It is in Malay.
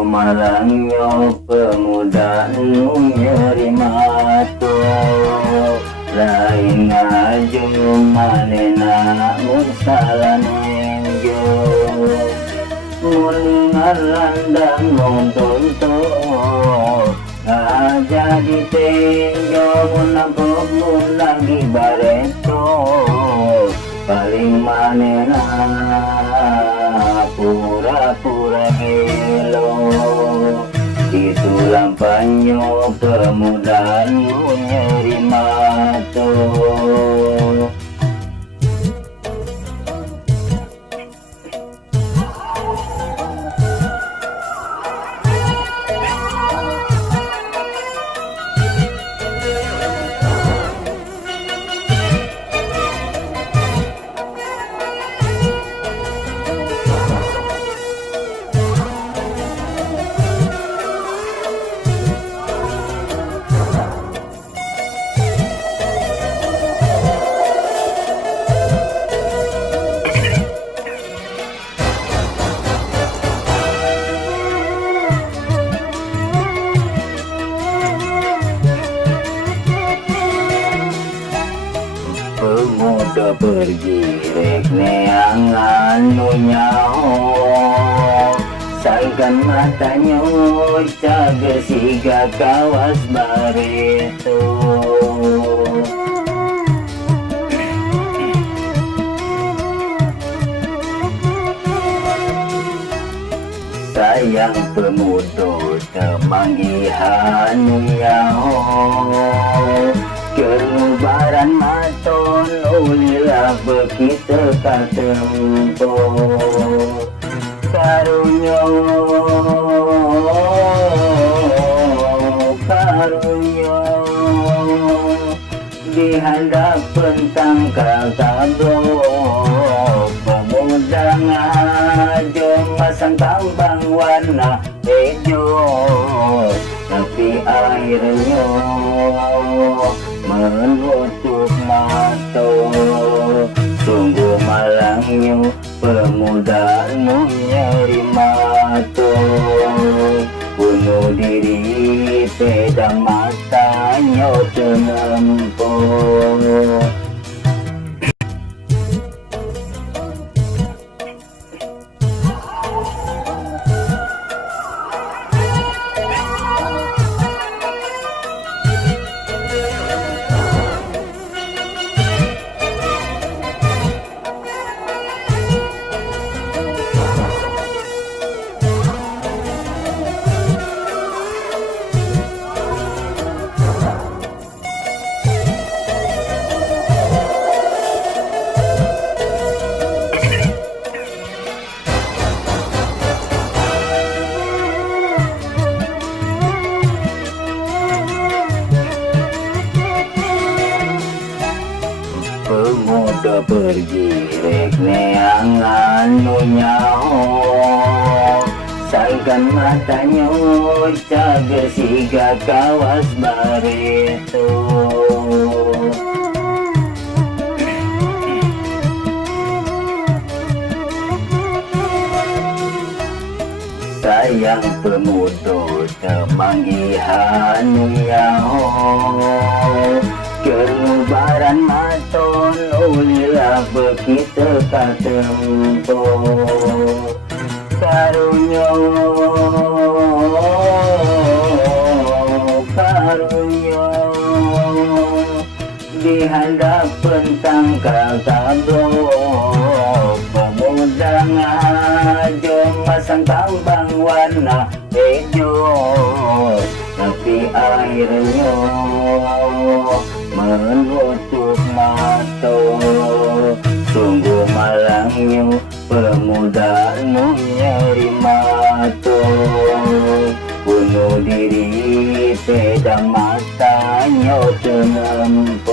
Sungguh malangnya pemuda nu nyeri mata, lain ngaju manena musalan enjo, mun ngarandang nonton to jadi tenjo, mun nampok mun lagi bareto paling manena pura-pura gelo. Itu lampanya pemuda nu nyeri mata. Pemuda pergi rek neangan nyaho, sangkan matanya cager siga kawas bareto. Sayang pemuda temanggihan nyaho, kelubaran maton ulilah bekita katempo. Karunya di hadapan tangkal tabro, pemuda ngajo masang tambang warna hijau, tapi akhirnya menutup mata. Sungguh malangnya pemuda nu nyeri mata, bunuh diri peda matanya ternempuh. Pemuda pergi rek neangan nyaho, sangkan matanya cager siga kawas bareto. Sayang pemuda temanggihan nyaho, kelubaran maton ulilah bekita katempo. Karunya di hadapan tangkal tabro, pemuda ngajo masang tambang warna hijau, tapi akhirnya menutup mata. Sungguh malangnya pemuda nu nyeri mata, bunuh diri peda matanya ternempuh.